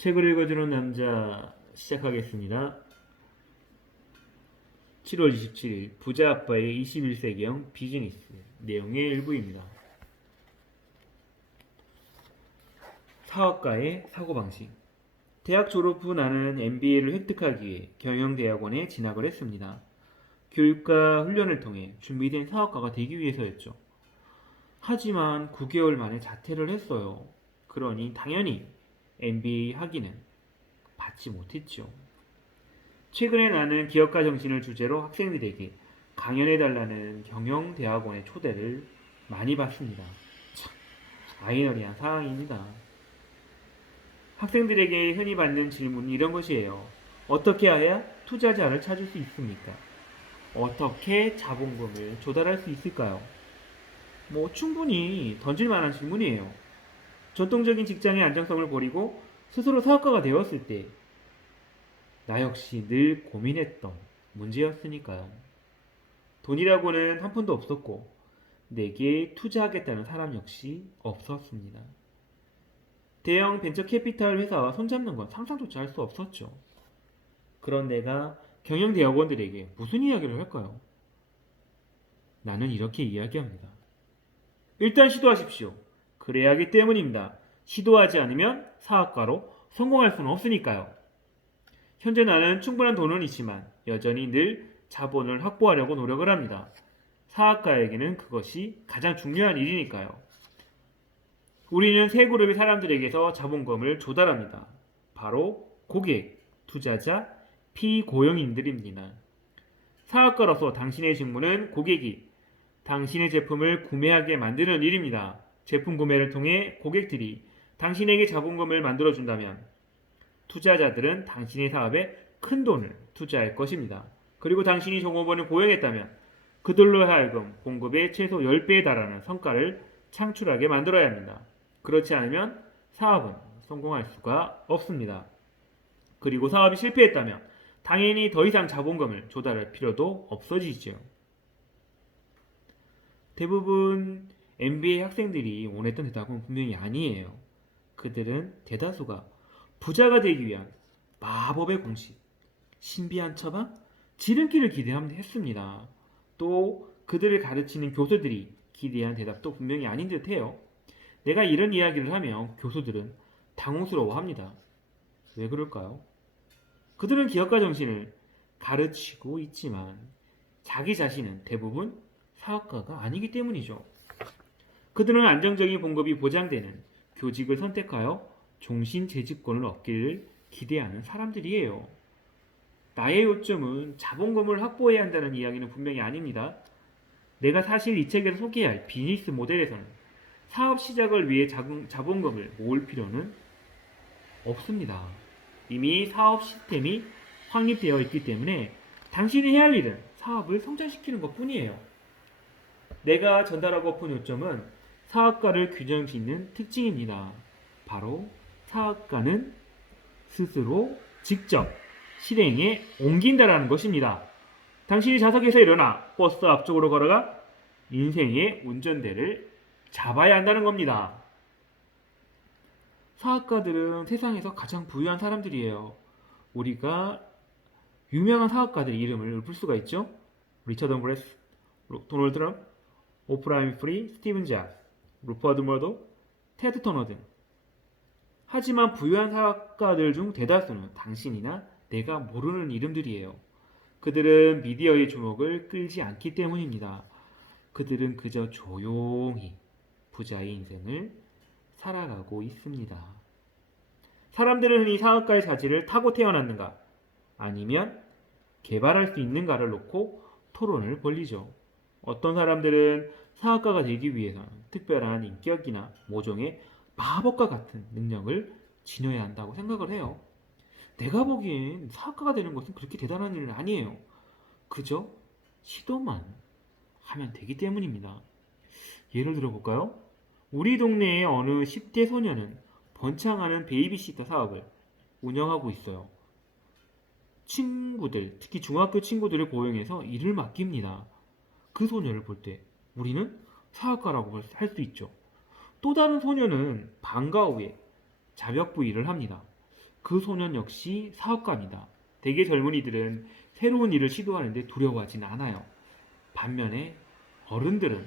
책을 읽어주는 남자 시작하겠습니다. 7월 27일 부자 아빠의 21세기형 비즈니스 내용의 일부입니다. 사업가의 사고방식. 대학 졸업 후 나는 MBA를 획득하기 위해 경영대학원에 진학을 했습니다. 교육과 훈련을 통해 준비된 사업가가 되기 위해서였죠. 하지만 9개월 만에 자퇴를 했어요. 그러니 당연히 MBA 학위는 받지 못했죠. 최근에 나는 기업가 정신을 주제로 학생들에게 강연해달라는 경영대학원의 초대를 많이 받습니다. 참, 아이러니한 상황입니다. 학생들에게 흔히 받는 질문이 이런 것이에요. 어떻게 해야 투자자를 찾을 수 있습니까? 어떻게 자본금을 조달할 수 있을까요? 충분히 던질 만한 질문이에요. 전통적인 직장의 안정성을 버리고 스스로 사업가가 되었을 때 나 역시 늘 고민했던 문제였으니까요. 돈이라고는 한 푼도 없었고 내게 투자하겠다는 사람 역시 없었습니다. 대형 벤처 캐피탈 회사와 손잡는 건 상상조차 할 수 없었죠. 그런 내가 경영대학원들에게 무슨 이야기를 할까요? 나는 이렇게 이야기합니다. 일단 시도하십시오. 그래야 하기 때문입니다. 시도하지 않으면 사업가로 성공할 수는 없으니까요. 현재 나는 충분한 돈은 있지만 여전히 늘 자본을 확보하려고 노력을 합니다. 사업가에게는 그것이 가장 중요한 일이니까요. 우리는 세 그룹의 사람들에게서 자본금을 조달합니다. 바로 고객, 투자자, 피고용인들입니다. 사업가로서 당신의 직무는 고객이 당신의 제품을 구매하게 만드는 일입니다. 제품 구매를 통해 고객들이 당신에게 자본금을 만들어준다면 투자자들은 당신의 사업에 큰 돈을 투자할 것입니다. 그리고 당신이 종업원을 고용했다면 그들로 하여금 공급의 최소 10배에 달하는 성과를 창출하게 만들어야 합니다. 그렇지 않으면 사업은 성공할 수가 없습니다. 그리고 사업이 실패했다면 당연히 더 이상 자본금을 조달할 필요도 없어지죠. 대부분 MBA 학생들이 원했던 대답은 분명히 아니에요. 그들은 대다수가 부자가 되기 위한 마법의 공식, 신비한 처방, 지름길을 기대했습니다. 또 그들을 가르치는 교수들이 기대한 대답도 분명히 아닌 듯해요. 내가 이런 이야기를 하면 교수들은 당혹스러워합니다. 왜 그럴까요? 그들은 기업가 정신을 가르치고 있지만 자기 자신은 대부분 사업가가 아니기 때문이죠. 그들은 안정적인 봉급이 보장되는 교직을 선택하여 종신 재직권을 얻기를 기대하는 사람들이에요. 나의 요점은 자본금을 확보해야 한다는 이야기는 분명히 아닙니다. 내가 사실 이 책에서 소개할 비즈니스 모델에서는 사업 시작을 위해 자본금을 모을 필요는 없습니다. 이미 사업 시스템이 확립되어 있기 때문에 당신이 해야 할 일은 사업을 성장시키는 것 뿐이에요. 내가 전달하고픈 요점은 사업가를 규정짓는 특징입니다. 바로 사업가는 스스로 직접 실행에 옮긴다라는 것입니다. 당신이 좌석에서 일어나 버스 앞쪽으로 걸어가 인생의 운전대를 잡아야 한다는 겁니다. 사업가들은 세상에서 가장 부유한 사람들이에요. 우리가 유명한 사업가들의 이름을 읊을 수가 있죠. 리처드 브레스, 도널드 트럼프, 오프라 윈프리, 스티븐 잡스, 루퍼드 머도, 테드 터너 등. 하지만 부유한 사업가들 중 대다수는 당신이나 내가 모르는 이름들이에요. 그들은 미디어의 주목을 끌지 않기 때문입니다. 그들은 그저 조용히 부자의 인생을 살아가고 있습니다. 사람들은 흔히 사업가의 자질을 타고 태어났는가 아니면 개발할 수 있는가를 놓고 토론을 벌이죠. 어떤 사람들은 사업가가 되기 위해서는 특별한 인격이나 모종의 마법과 같은 능력을 지녀야 한다고 생각을 해요. 내가 보기엔 사업가가 되는 것은 그렇게 대단한 일은 아니에요. 그저 시도만 하면 되기 때문입니다. 예를 들어볼까요? 우리 동네의 어느 10대 소녀는 번창하는 베이비시터 사업을 운영하고 있어요. 친구들, 특히 중학교 친구들을 고용해서 일을 맡깁니다. 그 소녀를 볼 때 우리는 사업가라고 할 수 있죠. 또 다른 소녀는 방과 후에 자벽부 일을 합니다. 그 소년 역시 사업가입니다. 대개 젊은이들은 새로운 일을 시도하는데 두려워하진 않아요. 반면에 어른들은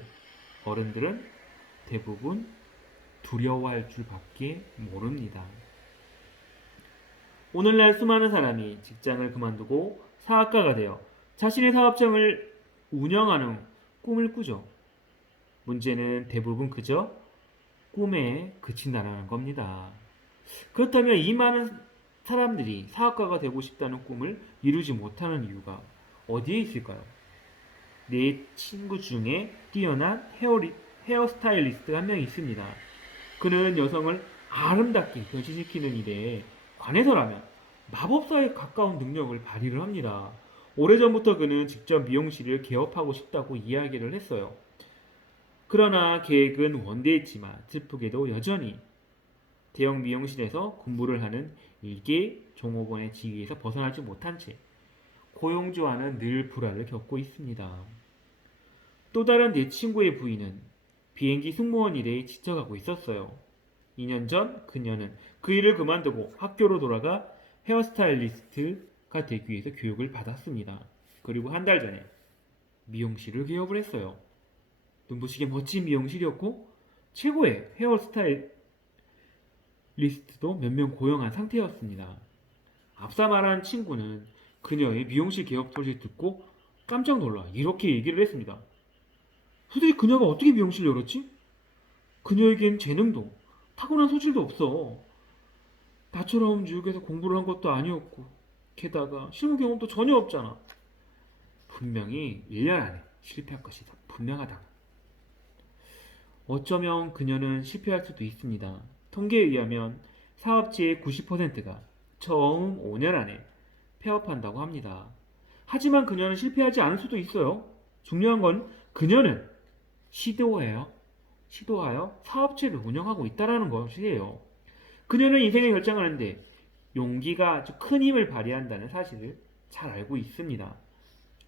대부분 두려워할 줄밖에 모릅니다. 오늘날 수많은 사람이 직장을 그만두고 사업가가 되어 자신의 사업장을 운영하는 꿈을 꾸죠. 문제는 대부분 그저 꿈에 그친다는 겁니다. 그렇다면 이 많은 사람들이 사업가가 되고 싶다는 꿈을 이루지 못하는 이유가 어디에 있을까요? 내 친구 중에 뛰어난 헤어스타일리스트가 한 명 있습니다. 그는 여성을 아름답게 변신시키는 일에 관해서라면 마법사에 가까운 능력을 발휘를 합니다. 오래전부터 그는 직접 미용실을 개업하고 싶다고 이야기를 했어요. 그러나 계획은 원대했지만 슬프게도 여전히 대형 미용실에서 근무를 하는 일개 종업원의 지위에서 벗어나지 못한 채 고용주와는 늘 불화를 겪고 있습니다. 또 다른 내 친구의 부인은 비행기 승무원 일에 지쳐가고 있었어요. 2년 전 그녀는 그 일을 그만두고 학교로 돌아가 헤어스타일리스트가 되기 위해서 교육을 받았습니다. 그리고 한 달 전에 미용실을 개업을 했어요. 눈부시게 멋진 미용실이었고 최고의 헤어스타일리스트도 몇 명 고용한 상태였습니다. 앞서 말한 친구는 그녀의 미용실 개업 소식을 듣고 깜짝 놀라 이렇게 얘기를 했습니다. 도대체 그녀가 어떻게 미용실을 열었지? 그녀에겐 재능도 타고난 소질도 없어. 나처럼 뉴욕에서 공부를 한 것도 아니었고 게다가 실무 경험도 전혀 없잖아. 분명히 1년 안에 실패할 것이다. 분명하다. 어쩌면 그녀는 실패할 수도 있습니다. 통계에 의하면 사업체의 90%가 처음 5년 안에 폐업한다고 합니다. 하지만 그녀는 실패하지 않을 수도 있어요. 중요한 건 그녀는 시도하여 사업체를 운영하고 있다는 것이에요. 그녀는 인생을 결정하는데 용기가 아주 큰 힘을 발휘한다는 사실을 잘 알고 있습니다.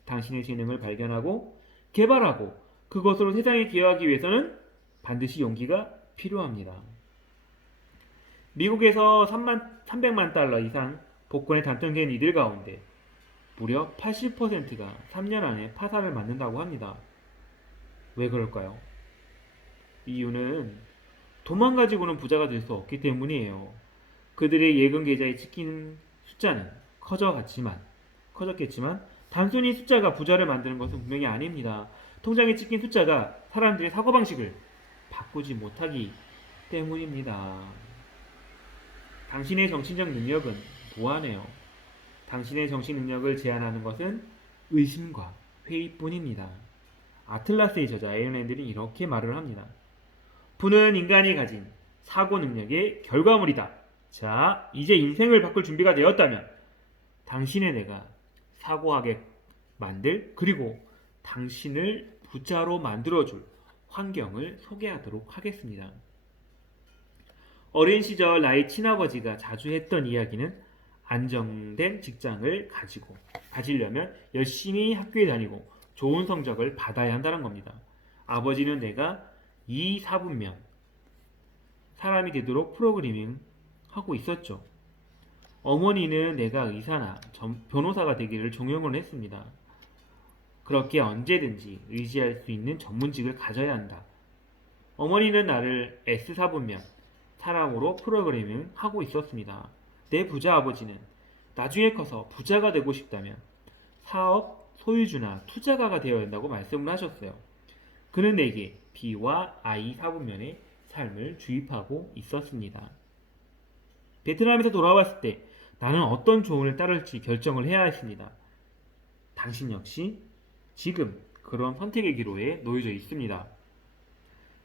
당신의 재능을 발견하고 개발하고 그것으로 세상에 기여하기 위해서는 반드시 용기가 필요합니다. 미국에서 300만 달러 이상 복권에 당첨된 이들 가운데 무려 80%가 3년 안에 파산을 맞는다고 합니다. 왜 그럴까요? 이유는 돈만 가지고는 부자가 될 수 없기 때문이에요. 그들의 예금 계좌에 찍힌 숫자는 커졌겠지만 단순히 숫자가 부자를 만드는 것은 분명히 아닙니다. 통장에 찍힌 숫자가 사람들의 사고방식을 바꾸지 못하기 때문입니다. 당신의 정신적 능력은 무한해요. 당신의 정신 능력을 제한하는 것은 의심과 회의뿐입니다. 아틀라스의 저자 에일런 랜들은 이렇게 말을 합니다. 부는 인간이 가진 사고 능력의 결과물이다. 자, 이제 인생을 바꿀 준비가 되었다면 당신의 뇌가 사고하게 만들 그리고 당신을 부자로 만들어줄 환경을 소개하도록 하겠습니다. 어린 시절 나의 친아버지가 자주 했던 이야기는 안정된 직장을 가지려면 열심히 학교에 다니고 좋은 성적을 받아야 한다는 겁니다. 아버지는 내가 4분면 사람이 되도록 프로그래밍 하고 있었죠. 어머니는 내가 의사나 변호사가 되기를 종용을 했습니다. 그렇게 언제든지 의지할 수 있는 전문직을 가져야 한다. 어머니는 나를 S4분면 사람으로 프로그래밍 하고 있었습니다. 내 부자 아버지는 나중에 커서 부자가 되고 싶다면 사업, 소유주나 투자가가 되어야 한다고 말씀을 하셨어요. 그는 내게 B와 I 4분면의 삶을 주입하고 있었습니다. 베트남에서 돌아왔을 때 나는 어떤 조언을 따를지 결정을 해야 했습니다. 당신 역시 지금 그런 선택의 기로에 놓여져 있습니다.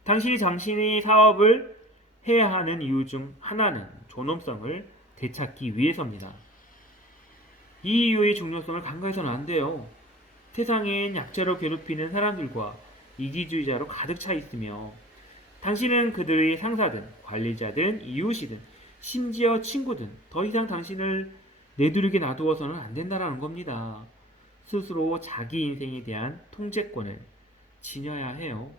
당신이 사업을 해야 하는 이유 중 하나는 존엄성을 되찾기 위해서입니다. 이 이유의 중요성을 간과해서는 안 돼요. 세상엔 약자로 괴롭히는 사람들과 이기주의자로 가득 차 있으며 당신은 그들의 상사든 관리자든 이웃이든 심지어 친구든 더 이상 당신을 내두르게 놔두어서는 안 된다는 겁니다. 스스로 자기 인생에 대한 통제권을 지녀야 해요.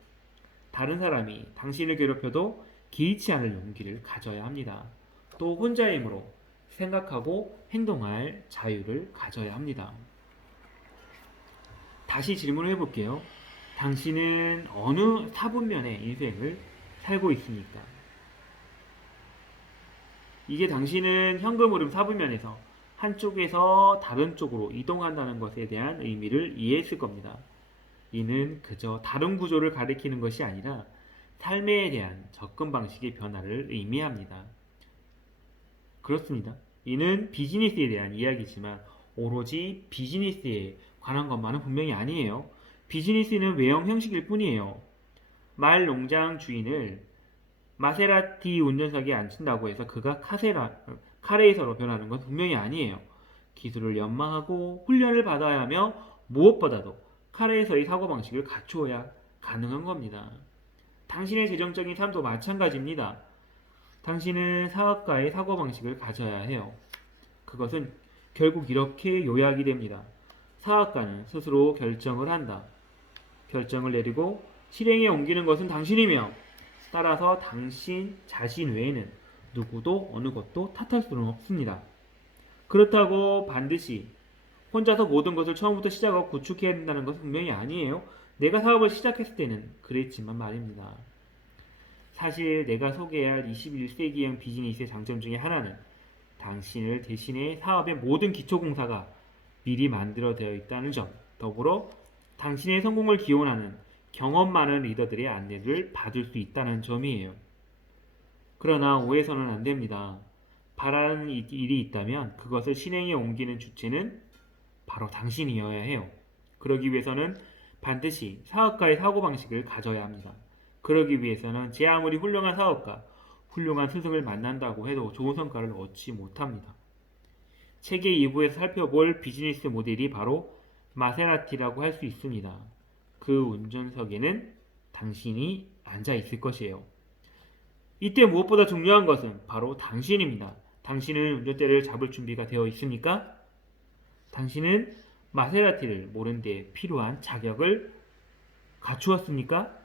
다른 사람이 당신을 괴롭혀도 개의치 않을 용기를 가져야 합니다. 또 혼자의 힘으로 생각하고 행동할 자유를 가져야 합니다. 다시 질문을 해볼게요. 당신은 어느 사분면의 인생을 살고 있습니까? 이게 당신은 현금 흐름 사분면에서 한쪽에서 다른 쪽으로 이동한다는 것에 대한 의미를 이해했을 겁니다. 이는 그저 다른 구조를 가리키는 것이 아니라 삶에 대한 접근 방식의 변화를 의미합니다. 그렇습니다. 이는 비즈니스에 대한 이야기지만 오로지 비즈니스에 관한 것만은 분명히 아니에요. 비즈니스는 외형 형식일 뿐이에요. 말 농장 주인을 마세라티 운전석에 앉힌다고 해서 그가 카레이서로 변하는 건 분명히 아니에요. 기술을 연마하고 훈련을 받아야 하며 무엇보다도 카레이서의 사고방식을 갖추어야 가능한 겁니다. 당신의 재정적인 삶도 마찬가지입니다. 당신은 사업가의 사고방식을 가져야 해요. 그것은 결국 이렇게 요약이 됩니다. 사업가는 스스로 결정을 한다. 결정을 내리고 실행에 옮기는 것은 당신이며 따라서 당신 자신 외에는 누구도 어느 것도 탓할 수는 없습니다. 그렇다고 반드시 혼자서 모든 것을 처음부터 시작하고 구축해야 된다는 것은 분명히 아니에요. 내가 사업을 시작했을 때는 그랬지만 말입니다. 사실 내가 소개할 21세기형 비즈니스의 장점 중에 하나는 당신을 대신해 사업의 모든 기초공사가 미리 만들어되어 있다는 점, 더불어 당신의 성공을 기원하는 경험 많은 리더들의 안내를 받을 수 있다는 점이에요. 그러나 오해서는 안 됩니다. 바라는 일이 있다면 그것을 실행에 옮기는 주체는 바로 당신이어야 해요. 그러기 위해서는 반드시 사업가의 사고방식을 가져야 합니다. 그러기 위해서는 제 아무리 훌륭한 사업가, 훌륭한 스승을 만난다고 해도 좋은 성과를 얻지 못합니다. 책의 2부에서 살펴볼 비즈니스 모델이 바로 마세라티라고 할 수 있습니다. 그 운전석에는 당신이 앉아 있을 것이에요. 이때 무엇보다 중요한 것은 바로 당신입니다. 당신은 운전대를 잡을 준비가 되어 있습니까? 당신은 마세라티를 모는 데 필요한 자격을 갖추었습니까?